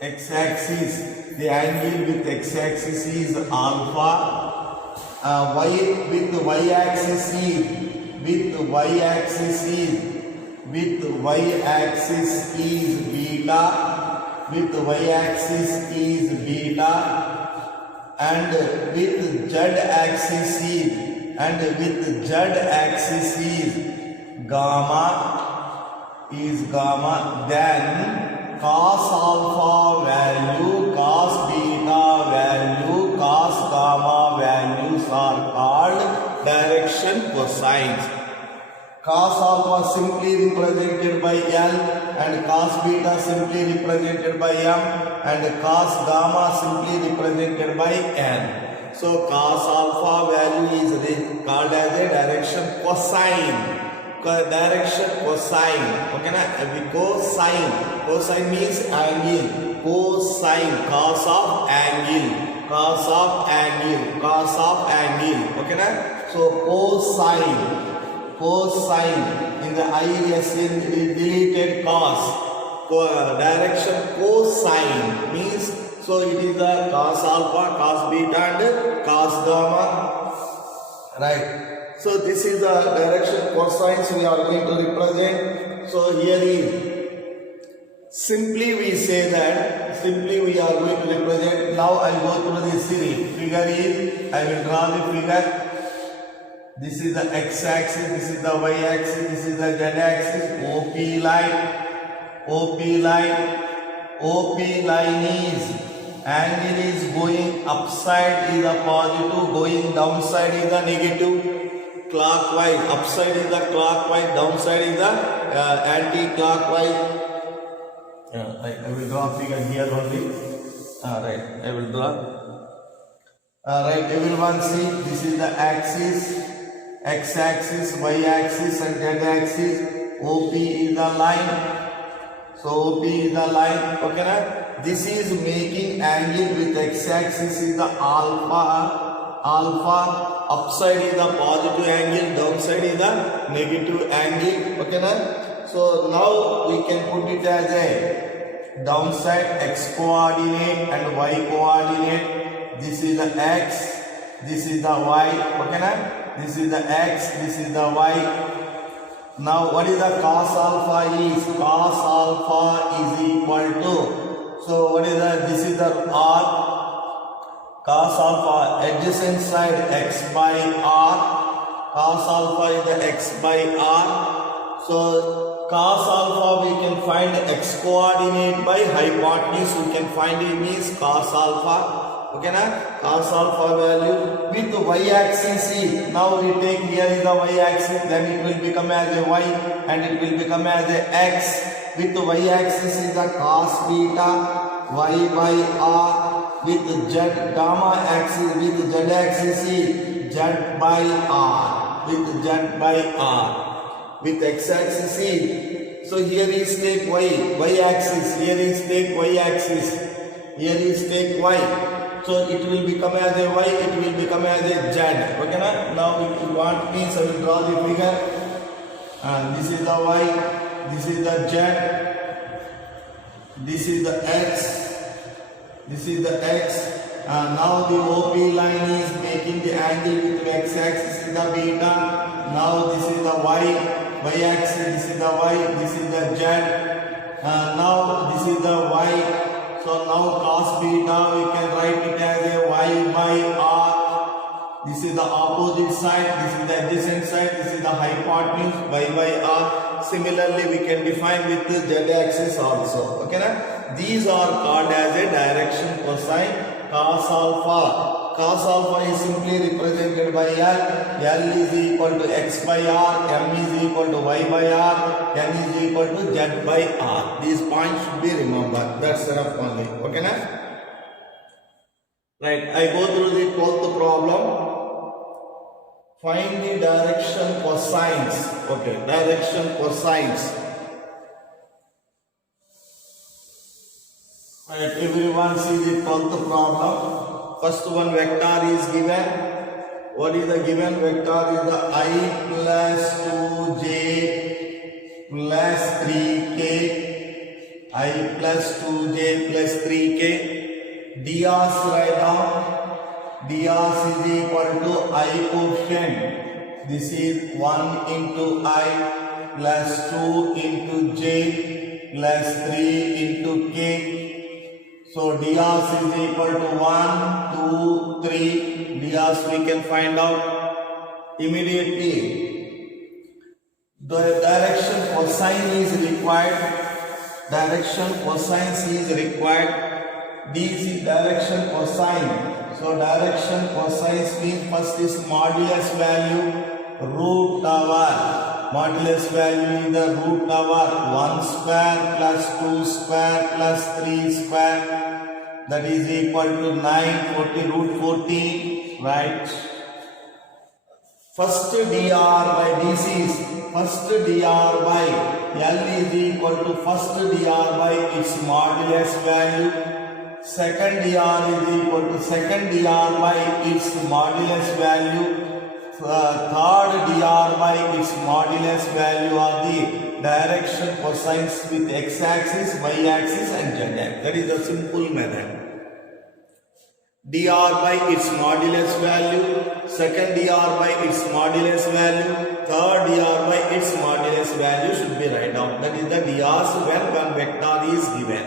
x-axis, the angle with x-axis is alpha, y with y-axis is beta, with y-axis is beta, and with z-axis is gamma, then cos alpha value, cos beta value, cos gamma values are called direction cosines. Cos alpha simply represented by L, and cos beta simply represented by M, and cos gamma simply represented by N. So cos alpha value is called as a direction cosine. Direction cosine. Okay na? Cosine means angle. Cosine, cos of angle. Okay na? So cosine in the ISN deleted cos. Direction cosine means, so it is the cos alpha, cos beta and cos gamma, right? So this is the direction cosines we are going to represent. So here is simply we say that we are going to represent. Now I go through the series. Figure is, I will draw the figure. This is the x-axis, this is the y-axis, this is the z-axis. OP line is, angle is going upside is the positive, going downside is the negative. Clockwise, upside is the clockwise, downside is the anti-clockwise. I will draw a figure here only. Right, I will draw. Right, everyone see, this is the axis, x-axis, y-axis and z-axis. OP is the line. So OP is the line. Okay na? This is making angle with x-axis is the alpha. Upside is the positive angle, downside is the negative angle. Okay na? So now we can put it as a downside x coordinate and y coordinate. This is the x, this is the y. Okay na? This is the x, this is the y. Now what is the cos alpha is? Cos alpha is equal to, so what is the, this is the r. Cos alpha adjacent side x by r. Cos alpha is the x by r. So cos alpha we can find x coordinate by hypotenuse. We can find it means cos alpha. Okay na? Cos alpha value with y-axis is. Now we take here is the y-axis, then it will become as a y and it will become as a x. With y-axis is the cos beta, y by r. With z gamma axis, with z axis is z by r. With z by r. With x axis is. So here is take y axis. Here is take y axis. Here is take y. So it will become as a y. It will become as a z. Okay na? Now if you want means I will draw the figure. This is the y. This is the z. This is the x. This is the x. Now the OP line is making the angle with the x-axis is the beta. Now this is the y-axis, this is the y, this is the z. Now this is the y. So now cos beta we can write it as a y by r. This is the opposite side, this is the adjacent side, this is the hypotenuse, y by r. Similarly we can define with the z-axis also. Okay na? These are called as a direction cosine. Cos alpha is simply represented by L. L is equal to x by r, M is equal to y by r, N is equal to z by r. These points should be remembered. That's enough only. Okay na? Right, I go through the 12th problem. Find the direction cosines. Okay, direction cosines. Right, everyone see the 12th problem. First one vector is given. What is the given vector? Is the I plus 2j plus 3k. I plus 2j plus 3k. Drs write down. Drs is equal to I coefficient. This is 1 into I plus 2 into j plus 3 into k. So drs is equal to 1, 2, 3. Drs we can find out immediately. The direction cosine is required. Direction cosine is required. This is direction cosine. So direction cosine means first is modulus value root over. Modulus value is the root over 1 square plus 2 square plus 3 square. That is equal to 940 root 14. Right. First dr by dc is first dr by L is equal to first dr by its modulus value. Second dr is equal to second dr by its modulus value. Third dr by its modulus value are the direction cosines with x-axis, y-axis and z-axis. That is the simple method. dr by its modulus value, second dr by its modulus value, third dr by its modulus value should be write down. That is the drs when one vector is given.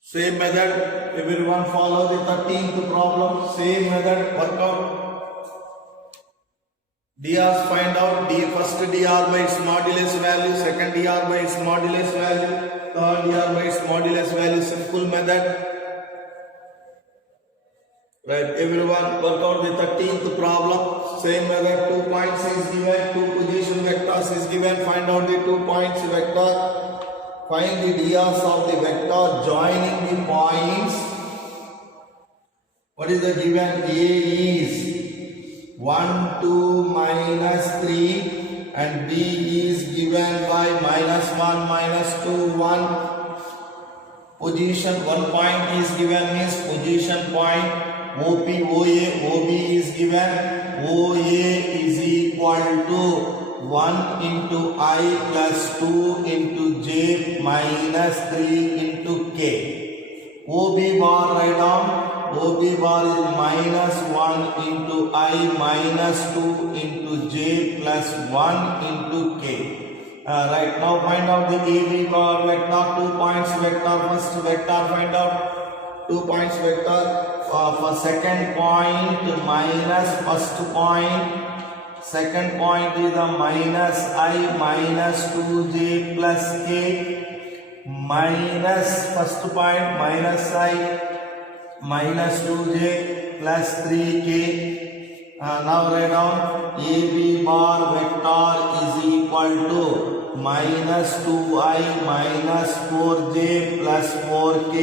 Same method, everyone follow the 13th problem. Same method, work out. Drs find out first dr by its modulus value, second dr by its modulus value, third dr by its modulus value. Simple method. Right, everyone work out the 13th problem. Same method, 2 points is given, 2 position vectors is given. Find out the 2 points vector. Find the drs of the vector joining the points. What is the given? A is 1, 2, minus 3 and B is given by minus 1, minus 2, 1. Position 1 point is given means position point. OP, OA, OB is given. OA is equal to 1 into I plus 2 into J minus 3 into K. OB bar write down. OB bar is minus 1 into I minus 2 into J plus 1 into K. Right, now find out the AB bar vector, 2 points vector, first vector find out 2 points vector. For second point minus first point. Second point is the minus I minus 2J plus K minus first point minus I minus 2j plus 3k. Now write down AB bar vector is equal to minus 2i minus 4j plus 4k.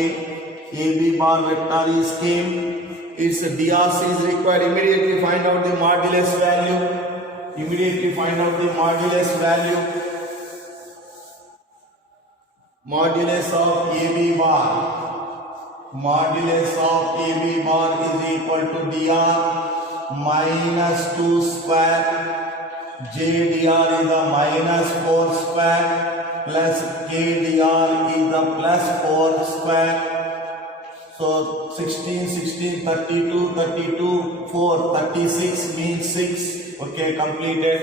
AB bar vector is came. Its drs is required. Immediately find out the modulus value. Immediately find out the modulus value. Modulus of AB bar. Modulus of AB bar is equal to dr minus 2 square. J dr is the minus 4 square plus K dr is the plus 4 square. So 16, 16, 32, 32, 4, 36 means 6. Okay, completed.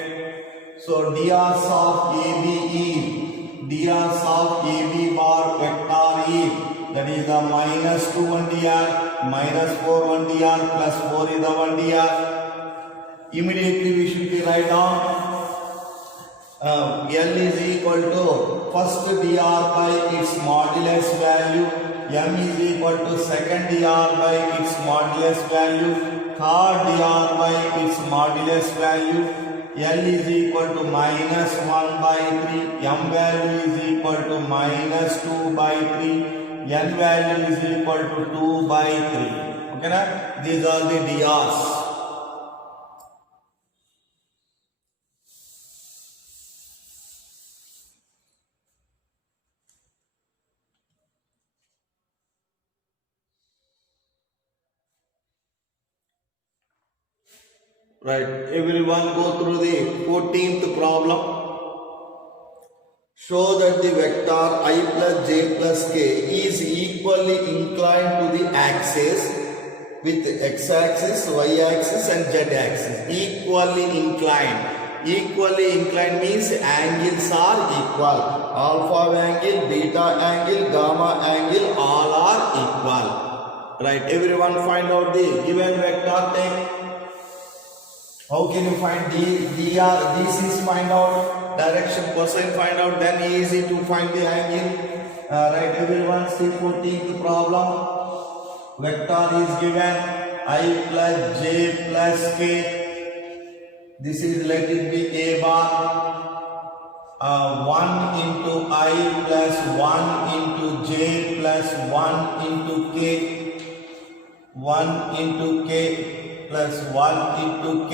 So drs of AB is drs of AB bar vector is, that is the minus 2 1 dr, minus 4 1 dr, plus 4 is the 1 dr. Immediately we should be write down L is equal to first dr by its modulus value, M is equal to second dr by its modulus value, third dr by its modulus value. L is equal to minus 1 by 3, M value is equal to minus 2 by 3, N value is equal to 2 by 3. Okay, na? These are the drs. Right, everyone go through the 14th problem. Show that the vector I plus j plus k is equally inclined to the axis with x-axis, y-axis and z-axis. Equally inclined. Equally inclined means angles are equal. Alpha angle, beta angle, gamma angle, all are equal. Right, everyone find out the given vector. Take. How can you find dr? This is find out. Direction cosine find out. Then easy to find the angle. Right, everyone see 14th problem. Vector is given I plus j plus k. This is let it be a bar. 1 into I plus 1 into j plus 1 into k. 1 into k plus 1 into k.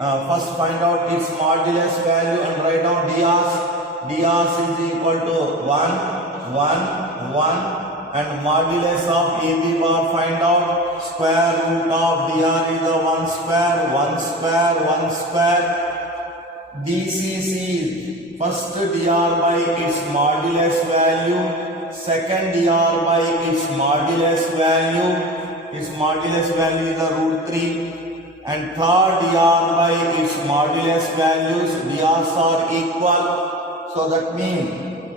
First find out its modulus value and write down drs. Drs is equal to 1, 1, 1 and modulus of AB bar find out. Square root of dr is the 1 square, 1 square, 1 square. DCC is first dr by its modulus value, second dr by its modulus value. Its modulus value is the root 3. And third dr by its modulus values, drs are equal. So that means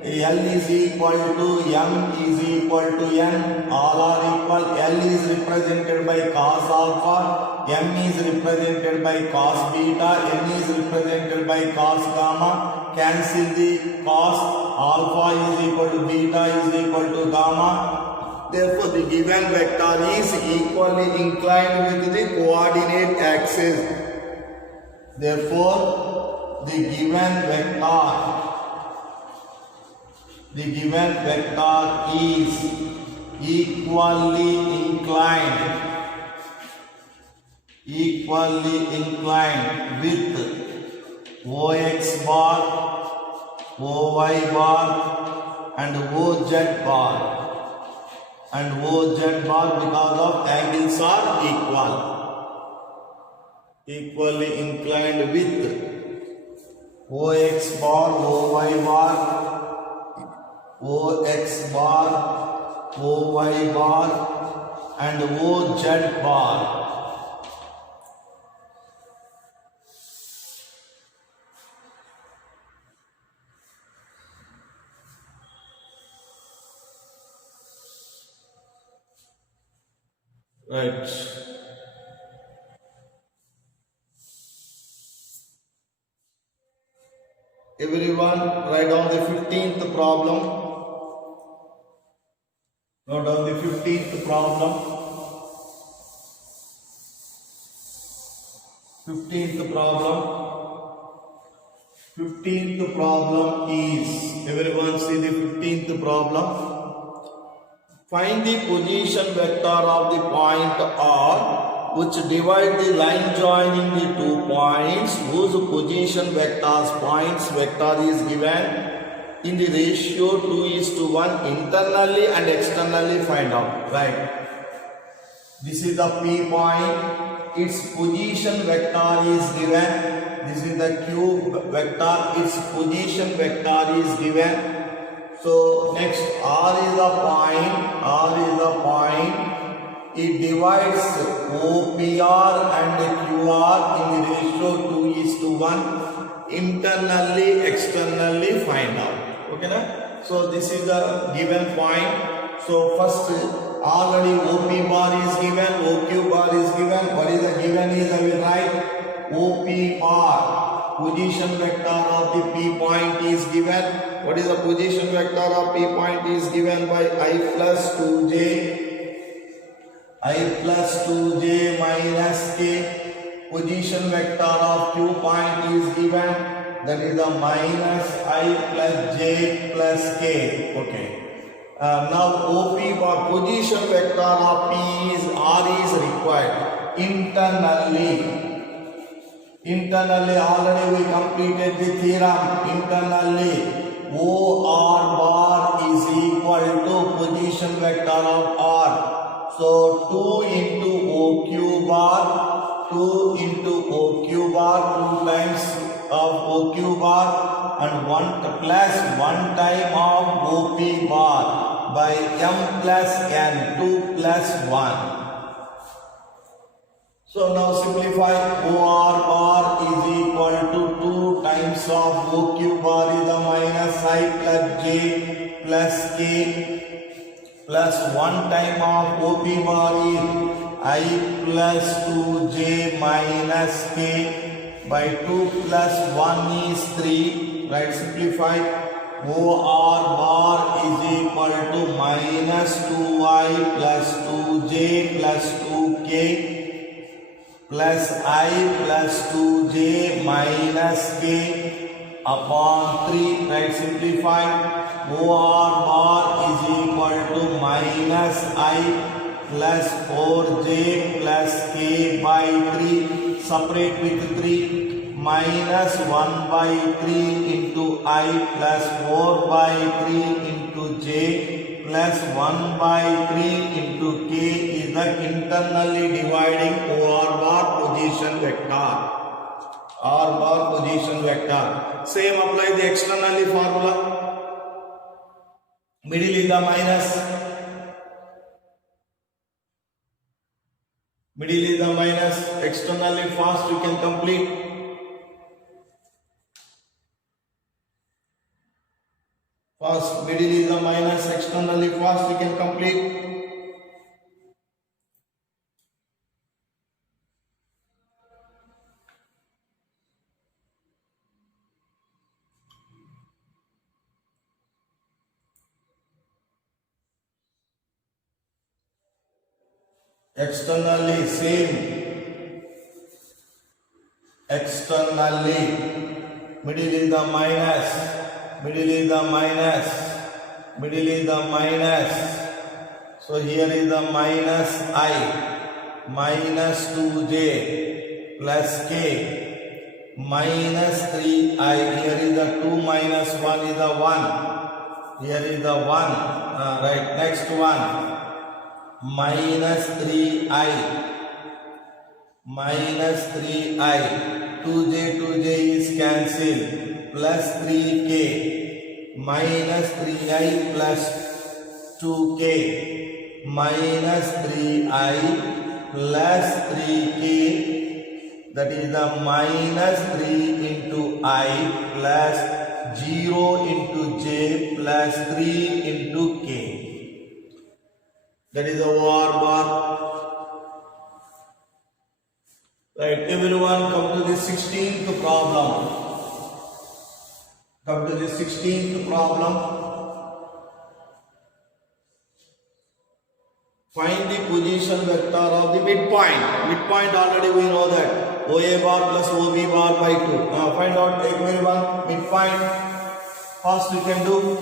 L is equal to M is equal to N, all are equal. L is represented by cos alpha, M is represented by cos beta, N is represented by cos gamma. Cancel the cos, alpha is equal to beta is equal to gamma. Therefore, the given vector is equally inclined with the coordinate axis. Therefore, the given vector is equally inclined with OX bar, OY bar and OZ bar. And OZ bar because of angles are equal. Equally inclined with OX bar, OY bar, OX bar, OY bar and OZ bar. Right. Everyone write down the 15th problem. Note down the 15th problem. 15th problem. 15th problem is, everyone see the 15th problem. Find the position vector of the point R which divide the line joining the 2 points whose position vectors points vector is given in the ratio 2:1 internally and externally find out. Right. This is the P point. Its position vector is given. This is the Q vector. Its position vector is given. So next R is the point. R is the point. It divides OPR and QR in the ratio 2:1 internally, externally find out. Okay, na? So this is the given point. So first already OP bar is given, OQ bar is given. What is the given is I will write OP bar. Position vector of the P point is given. What is the position vector of P point is given by I plus 2j. I plus 2j minus k. Position vector of Q point is given. That is the minus I plus j plus k. Okay. Now OP bar position vector of P is R is required internally. Internally already we completed the theorem. Internally OR bar is equal to position vector of R. So 2 into OQ bar, 2 2 into OQ bar, 2 times of OQ bar and 1 plus 1 time of OP bar by M plus N, 2 plus 1. So now simplify. OR bar is equal to 2 times of OQ bar is the minus I plus J plus K plus 1 time of OP bar is I plus 2J minus K by 2 plus 1 is 3. Right, simplify. OR bar is equal to minus 2I plus 2J plus 2K plus I plus 2J minus K upon 3. Right, simplify. OR bar is equal to minus I plus 4J plus K by 3. Separate with 3. Minus 1 by 3 into I plus 4 by 3 into J plus 1 by 3 into K is the internally dividing OR bar position vector. OR bar position vector. Same apply the externally formula. Middle is the minus. Middle is the minus. Externally fast you can complete. Fast, middle is the minus, externally fast we can complete. Externally same. Externally, middle is the minus. Middle is the minus, middle is the minus. So here is the minus I, minus 2J plus K, minus 3I. Here is the 2 minus 1 is the 1. Here is the 1. Right, next one. Minus 3I, minus 3I. 2J is cancelled. Plus 3K minus 3I plus 2K minus 3I plus 3K, that is the minus 3 into I plus 0 into J plus 3 into K. That is the OR bar. Right, everyone come to the 16th problem. Come to the 16th problem. Find the position vector of the midpoint. Midpoint already we know that. OA bar plus OB bar by 2. Now find out everyone midpoint. First we can do.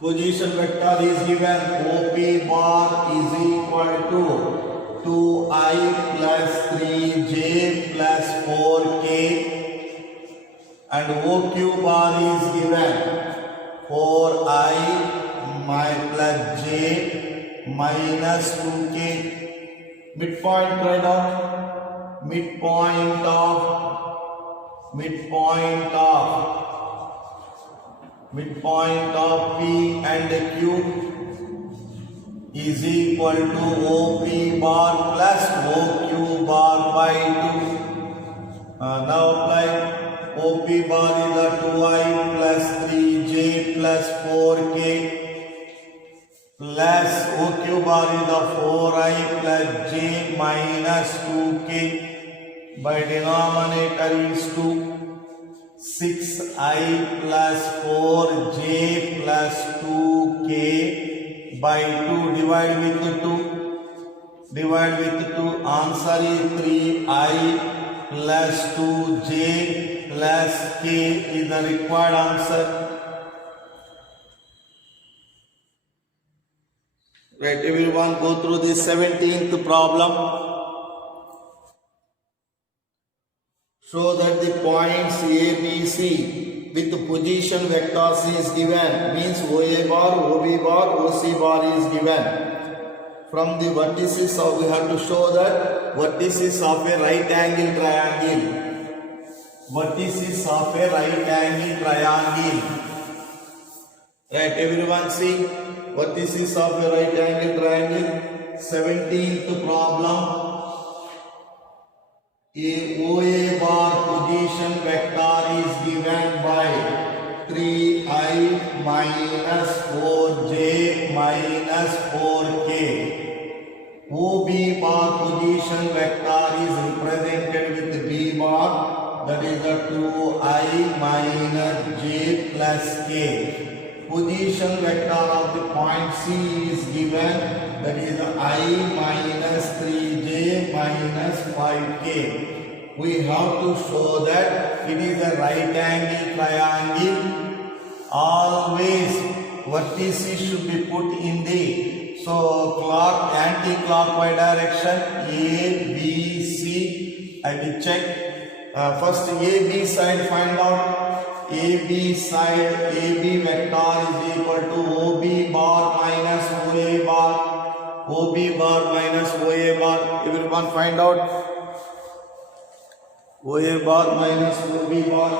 Position vector is given. OP bar is equal to 2I plus 3J plus 4K and OQ bar is given 4I plus J minus 2K. Midpoint right out. Midpoint of P and Q is equal to OP bar plus OQ bar by 2. Now apply. OP bar is the 2I plus 3J plus 4K plus OQ bar is the 4I plus J minus 2K. By denominator is 2. 6I plus 4J plus 2K by 2, divide with 2. Divide with 2. Answer is 3I plus 2J plus K is the required answer. Right, everyone go through the 17th problem. Show that the points A, B, C with the position vectors is given. Means OA bar, OB bar, OC bar is given. from the vertices of, we have to show that vertices of a right angle triangle. Vertices of a right angle triangle. Right, everyone see vertices of a right angle triangle. 17th problem. A OA bar position vector is given by 3i minus 4j minus 4k. OB bar position vector is represented with B bar, that is the 2i minus j plus k. Position vector of the point C is given, that is the I minus 3j minus 5k. We have to show that it is a right angle triangle. Always vertices should be put in the anti-clockwise direction. A, B, C. I will check. First AB side find out. AB side, AB vector is equal to OB bar minus OA bar. OB bar minus OA bar. Everyone find out. OA bar minus OB bar.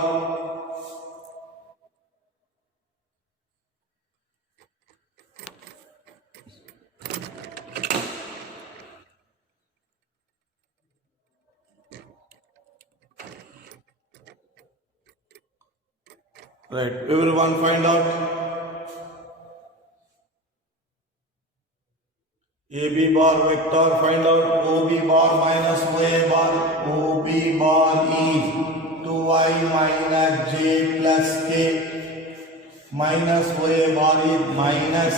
Right, everyone find out. AB bar vector, find out OB bar minus OA bar. OB bar is 2i minus j plus k. Minus OA bar is minus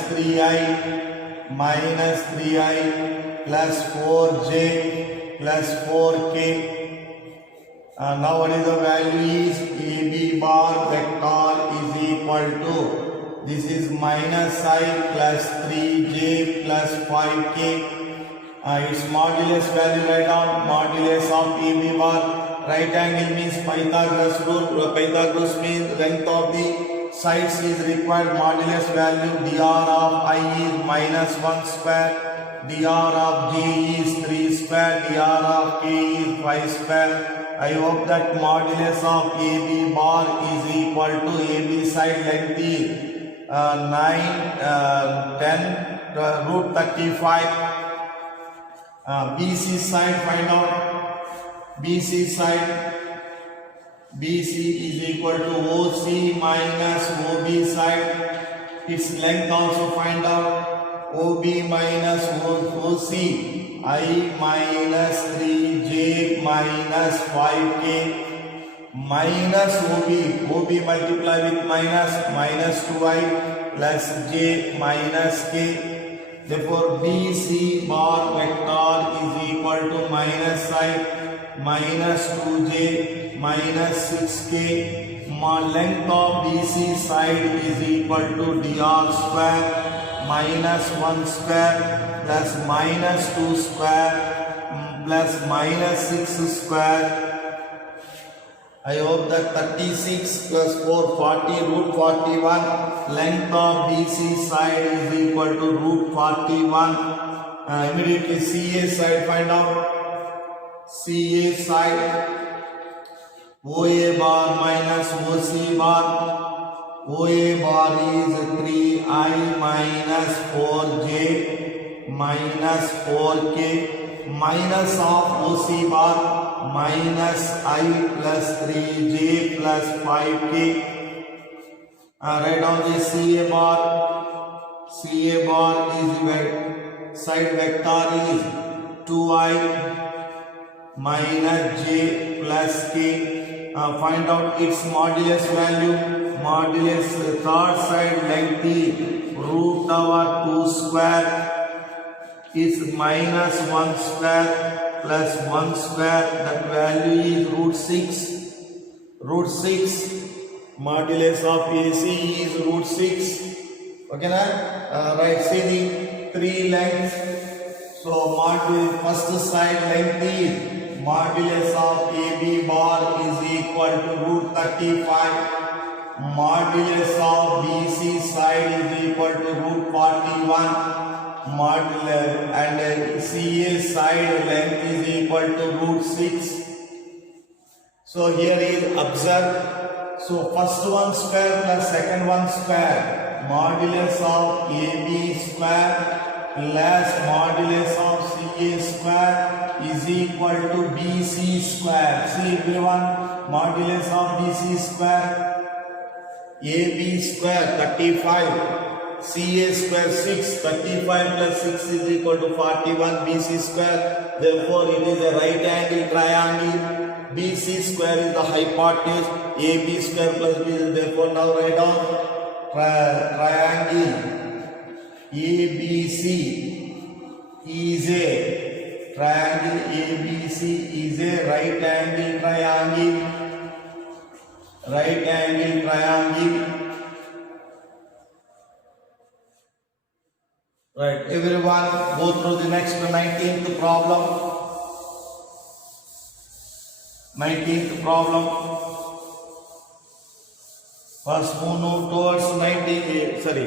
3i plus 4j plus 4k. Now what is the value is AB bar vector is equal to, this is minus I plus 3j plus 5k. Its modulus value write down. Modulus of AB bar, right angle means Pythagoras rule. Pythagoras means length of the sides is required. Modulus value dr of I is minus 1 square, dr of j is 3 square, dr of k is 5 square. I hope that modulus of AB bar is equal to AB side length is 10 root 35. BC side find out. BC side, BC is equal to OC minus OB side. Its length also find out. OB minus OC. I minus 3j minus 5k minus OB multiply with minus 2i plus j minus k. Therefore BC bar vector is equal to minus I minus 2j minus 6k. Length of BC side is equal to dr square minus 1 square plus minus 2 square plus minus 6 square. I hope that 36 plus 4 40 root 41. Length of BC side is equal to root 41. Immediately CA side find out. CA side OA bar minus OC bar. OA bar is 3i minus 4j minus 4k minus of OC bar minus I plus 3j plus 5k. Write down the CA bar. CA bar is side vector is 2i minus j plus k. Find out its modulus value. Modulus third side length is root over 2 square is minus 1 square plus 1 square. That value is root 6. Root 6. Modulus of AC is root 6. Okay, na? Right, see the three lengths. So modulus first side length is modulus of AB bar is equal to root 35. Modulus of BC side is equal to root 41. and CA side length is equal to root 6. So here is observe. So first one square plus second one square, modulus of AB square plus modulus of CA square is equal to BC square. See everyone, modulus of BC square, AB square 35, CA square 6, 35 plus 6 is equal to 41 BC square. Therefore it is a right angle triangle. BC square is the hypotenuse, AB square plus BC. Therefore now write down triangle ABC is a triangle. ABC is a right angle triangle. Right angle triangle. Right, everyone go through the next 19th problem. 19th problem. First move towards 19. Sorry.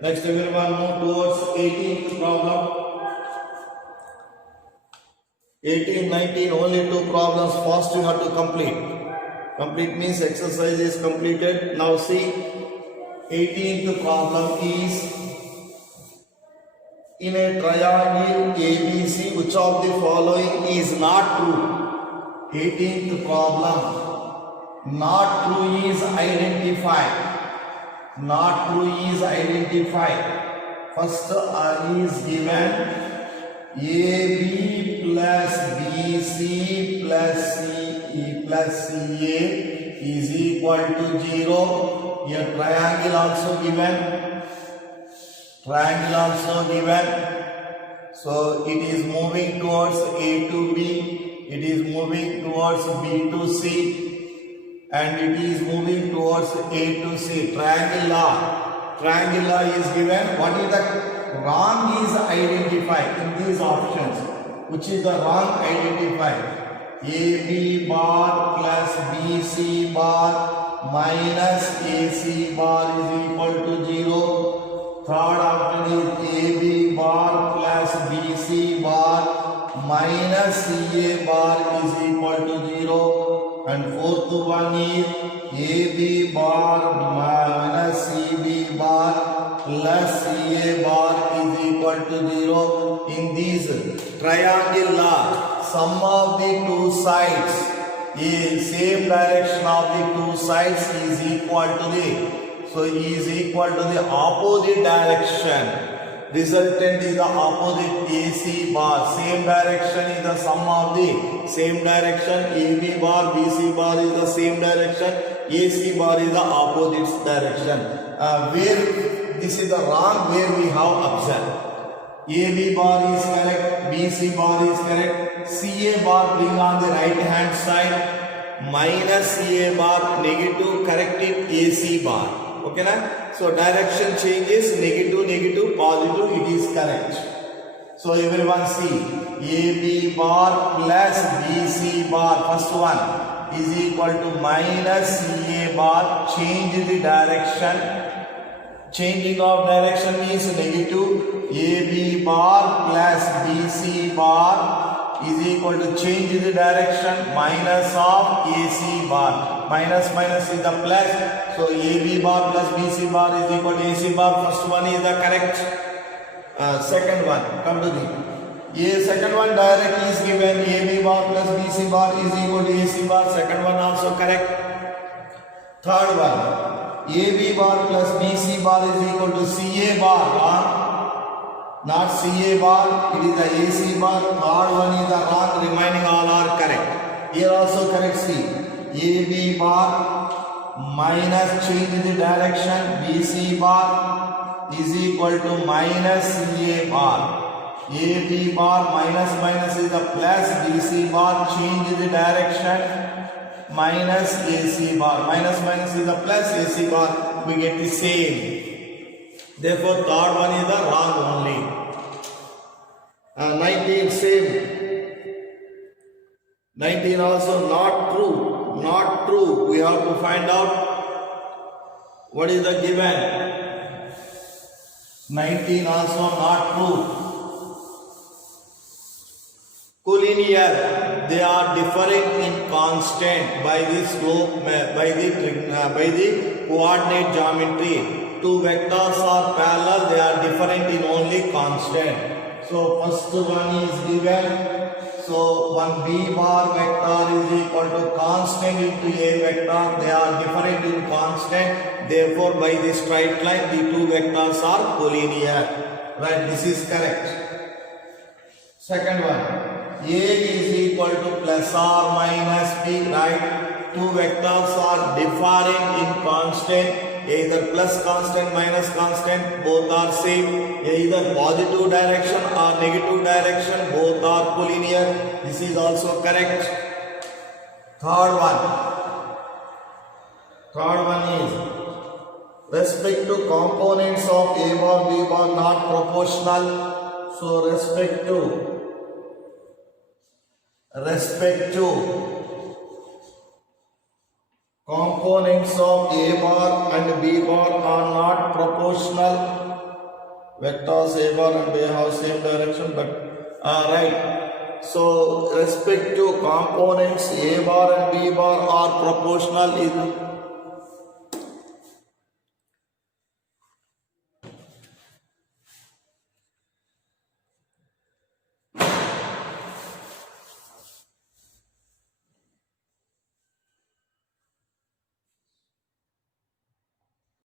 Next everyone move towards 18th problem. 18, 19, only 2 problems. First you have to complete. Complete means exercise is completed. Now see, 18th problem is in a triangle ABC, which of the following is not true? 18th problem. Not true is identified. Not true is identified. First is given AB plus BC plus CE plus CA is equal to 0. Here triangle also given. Triangle also given. So it is moving towards A to B. It is moving towards B to C, and it is moving towards A to C. Triangle law. Triangle law is given. What is the wrong is identified in these options. Which is the wrong identified? AB bar plus BC bar minus AC bar is equal to 0. Third option is AB bar plus BC bar minus CA bar is equal to 0, and fourth one is AB bar minus CB bar plus CA bar is equal to 0. In these triangle law, sum of the two sides is same direction of the two sides is equal to the opposite direction. Resultant is the opposite AC bar. Same direction is the sum of the same direction. AB bar, BC bar is the same direction. AC bar is the opposite direction. Where this is the wrong, where we have observed. AB bar is correct. BC bar is correct. CA bar bring on the right hand side. Minus CA bar negative, correct it AC bar. Okay na? So direction changes, negative, negative, positive, it is correct. So everyone see, AB bar plus BC bar, first one is equal to minus CA bar, change the direction. Changing of direction means negative. AB bar plus BC bar is equal to change the direction, minus of AC bar. Minus minus is the plus. So AB bar plus BC bar is equal to AC bar. First one is the correct. Second one, come to the second one direct is given. AB bar plus BC bar is equal to AC bar. Second one also correct. Third one, AB bar plus BC bar is equal to CA bar. Not CA bar, it is the AC bar. Third one is the wrong, remaining all are correct. Here also correct. See, AB bar minus change the direction, BC bar is equal to minus CA bar. AB bar minus minus is the plus, BC bar change the direction, minus AC bar. Minus minus is the plus, AC bar, we get the same. Therefore third one is the wrong only. 19 same. 19 also not true. Not true. We have to find out what is the given. 19 also not true. collinear, they are different in constant by the slope, by the coordinate geometry. Two vectors are parallel, they are different in only constant. So first one is given. So one b bar vector is equal to constant into a vector. They are different in constant. Therefore, by the straight line, the two vectors are collinear. Right? This is correct. Second one, a is equal to plus or minus b. Right? Two vectors are differing in constant. Either plus constant, minus constant, both are same. Either positive direction or negative direction, both are collinear. This is also correct. Third one is respect to components of A bar, B bar not proportional. So respect to components of A bar and B bar are not proportional. Vectors A bar and B have same direction, but right. So respect to components A bar and B bar are proportional.